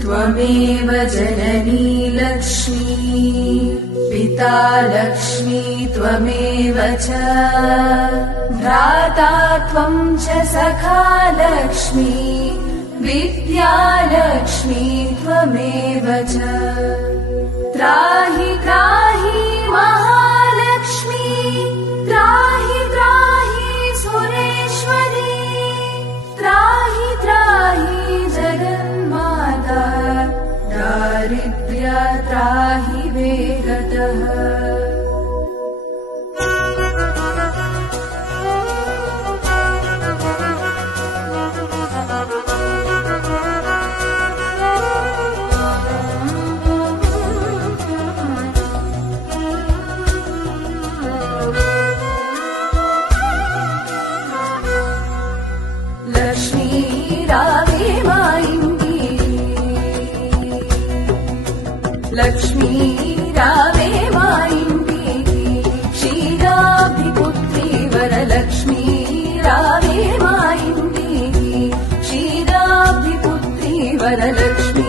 त्वमेव जननी लक्ष्मी पिता लक्ष्मी त्वमेव च भ्राता त्वं च सखा लक्ष्मी विद्या लक्ष्मी त्वमेव च त्राहि त्राहि महालक्ष्मी त्राहि त्राहि सुरेश्वरी त्राहि त्राहि जगन्माता दारिद्र्य त्राहि वेगतः లక్ష్మీ రావే మా ఇంటికి క్షీరాబ్ధిపుత్రి వరలక్ష్మీ రావే మా ఇంటికి క్షీరాబ్ధిపుత్రి వరలక్ష్మీ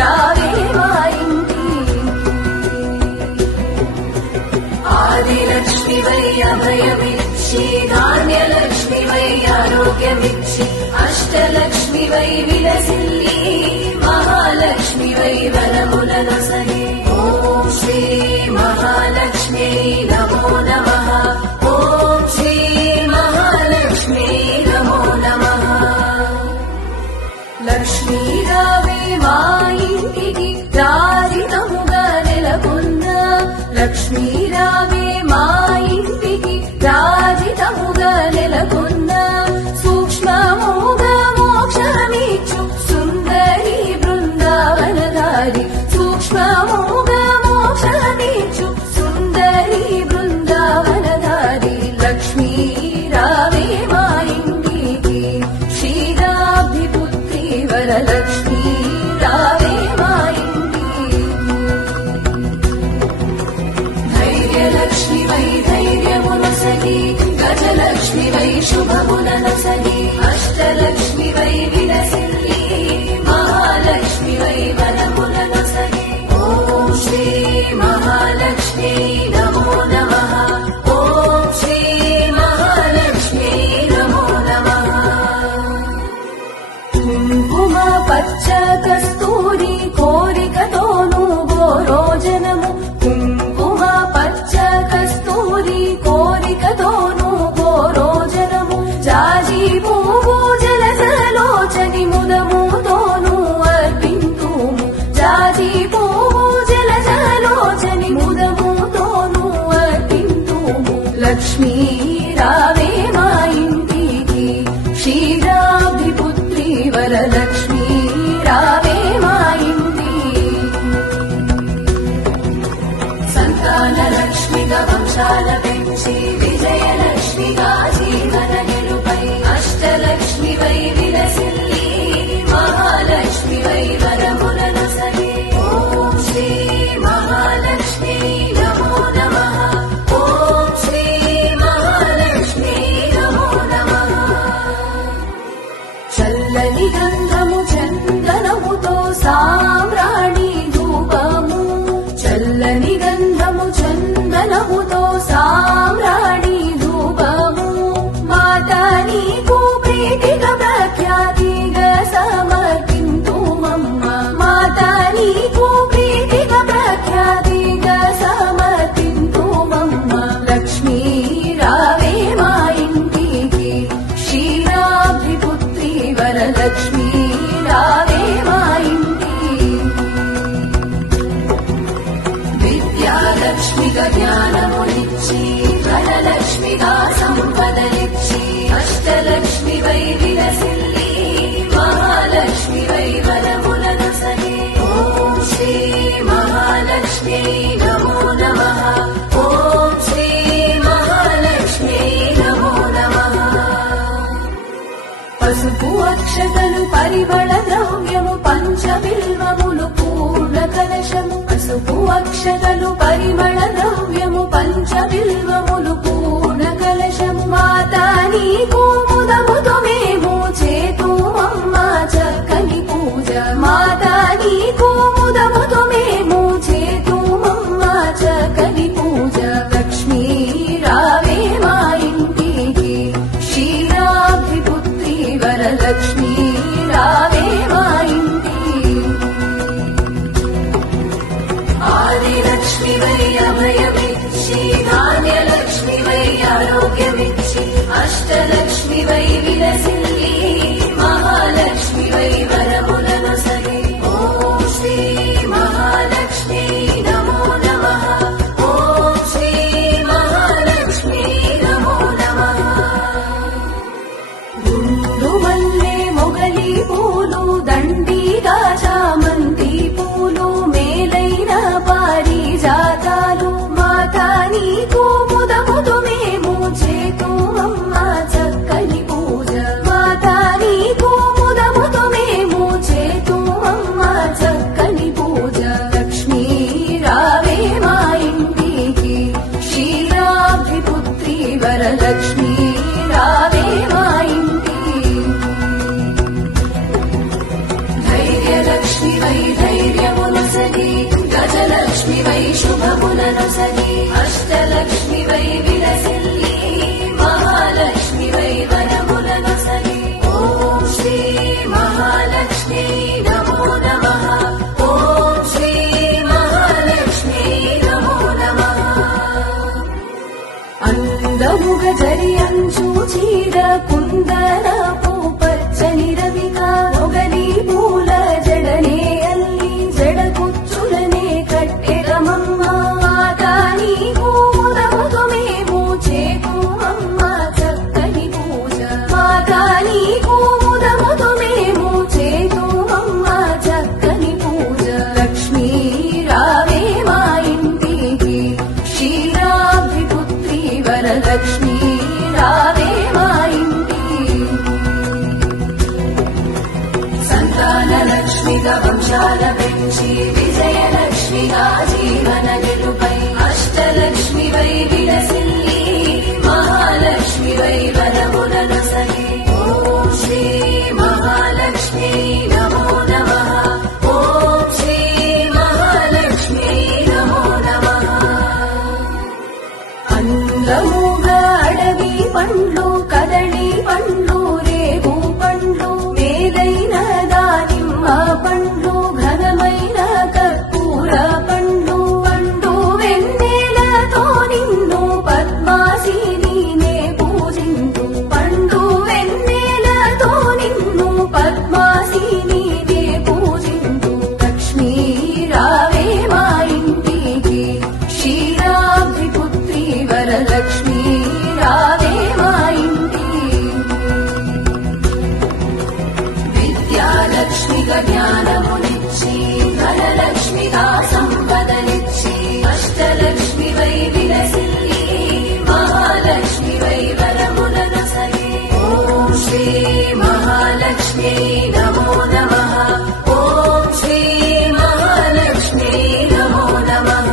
రావే మా ఇంటికి ఆదిలక్ష్మి వై అభయమిచ్చి ధాన్యలక్ష్మి వై ఆరోగ్యమిచ్చి అష్టలక్ష్మి వై విలసిల్లి మహాలక్ష్మి వై వరములను సగే ఓం శ్రీ మహాలక్ష్మి నమో నమః ఓం శ్రీ మహాలక్ష్మి నమో నమః లక్ష్మీ రావే మా ఇంటికి దారితముగా నెలకొన్న లక్ష్మీ రావే మా ఇంటికి దారితముగా నెలకొన్న సూక్ష్మముగా మోక్షమిచ్చు సుందరి బృందావనధారి సూక్ష్మముగా మోక్షమిచ్చు సుందరి బృందావనధారి లక్ష్మీ రావే మా ఇంటికి క్షీరాబ్ధిపుత్రి వరలక్ష్మీ రావే మా ఇంటికి ధైర్యలక్ష్మి వై ధైర్యమునొసగి గజలక్ష్మి వై శుభమునొసగి అష్టలక్ష్మి వై విలసిల్లి మహాలక్ష్మి వై వరములనొసగి ఓం శ్రీ మహాలక్ష్మి నమో నమః ఓం శ్రీ మహాలక్ష్మి నమో నమః కుంకుమ పచ్చ కస్తూరి కోరికతోను గోరోజనము కుంకుమ పచ్చ కస్తూరి కోరికతోను గోరోజనము జాజి పువ్వు జలజలోచని ముదముతోను అర్పింతుము జాజి పువ్వు జలజలోచని ముదముతోను అర్పింతుము లక్ష్మీ రావే మా ఇంటికి క్షీరాబ్ధిపుత్రి వరలక్ష్మీ రావే మా ఇంటికి సంతానలక్ష్మిగా వంశాల పెంచి విజయలక్ష్మిగా జీవన నిలుపై అష్టలక్ష్మి వై విలసిల్లి మహాలక్ష్మి వై వరములనొసగి ఓం శ్రీ మహాలక్ష్మి నమో నమః ఓం శ్రీ మహాలక్ష్మి నమో నమః చల్లని గంధము చందనముతో సామ్రాణి ధూపము చల్లని గంధము చందనముతో సామ్రాణి ధూపము మాతా నీకు ప్రీతిగా ప్రఖ్యాతిగా సమర్పింతుమమ్మ మాతా నీకు ప్రీతిగా ప్రఖ్యాతిగా సమర్పింతుమమ్మ లక్ష్మీ రావే మా ఇంటికి క్షీరాబ్ధిపుత్రి వరలక్ష్మీ రావే మా ఇంటికి విద్యాలక్ష్మిగా జ్ఞానమునిచ్చి ధనలక్ష్మిగా సంపదనిచ్చి అష్టలక్ష్మి వై విలసిల్లి మహాలక్ష్మి వై వరములనొసగి ఓం శ్రీ మహాలక్ష్మి నమో నమః ఓం శ్రీ మహాలక్ష్మి నమో నమః పసుపు అక్షతలు పరిమళ ద్రవ్యము పంచబిల్వములు పూర్ణ కలశము పసుపు అక్షతలు పరిమళ ద్రవ్యము పంచబిల్వములు పూర్ణ కలశము మాతా నీకు ముదముతో మేము చేతుమమ్మ చక్కని పూజ మాతా శుభములనొసగి అష్టలక్ష్మి వై విలసిల్లి మహాలక్ష్మి వై వరములనొసగి ఓం శ్రీ మహాలక్ష్మి నమో నమః ఓం శ్రీ మహాలక్ష్మి నమో నమః అందముగ జరి అంచు చీర కుందనపు పచ్చని రవిక మొగలి పూల జడనే అల్లి జడ కుచ్చులనే కట్టెరమమ్మ మాతా నీకు ముదముదు మేము చేకుమమ్మ చక్కని పూజ మాతా నీకు ముదముదు మేము చేకుమమ్మ చక్కని పూజ లక్ష్మీ రావే మా ఇంటికి క్షీరాబ్ధిపుత్రి వరలక్ష్మీ రావే మా ఇంటికి సంతానలక్ష్మిగా వంశాల పెంచి విజయలక్ష్మిగా జీవన గెలుపై అష్టలక్ష్మి వై విలసిల్లి మహాలక్ష్మి వై వరములనొసగి ఓం శ్రీ మహాలక్ష్మి నమో నమః ఓం శ్రీ మహాలక్ష్మి నమో నమః అందముగా అడవి పండ్లు కదళి పండ్లు రేగు పండ్లు మేలైన దానిమ్మ పండ్లు ఘనమైన కర్పూర పండ్లు పండు వెన్నెలతో నిన్ను పద్మాసిని నే పూజింతు పండు వెన్నెలతో నిన్ను పద్మాసిని నే పూజింతు లక్ష్మీ రావే మా ఇంటికి క్షీరాబ్ధిపుత్రి వరలక్ష్మీ రావే మా ఇంటికి విద్యాలక్ష్మిగా జ్ఞానమునిచ్చి ధనలక్ష్మిగా సంపదనిచ్చి అష్టలక్ష్మి వై విలసిల్లి మహాలక్ష్మి వై వరములనొసగి ఓం శ్రీ మహాలక్ష్మి నమో నమః ఓం శ్రీ మహాలక్ష్మి నమో నమః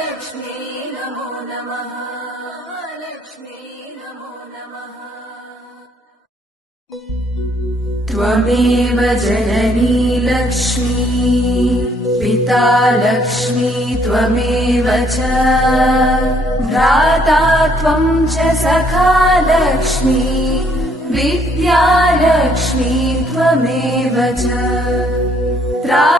లక్ష్మీ నమో నమః లక్ష్మీ నమో నమః त्वमेव जननी लक्ष्मी पिता लक्ष्मी त्वमेव च भ्राता त्वं च सखा लक्ष्मी विद्या लक्ष्मी त्वमेव च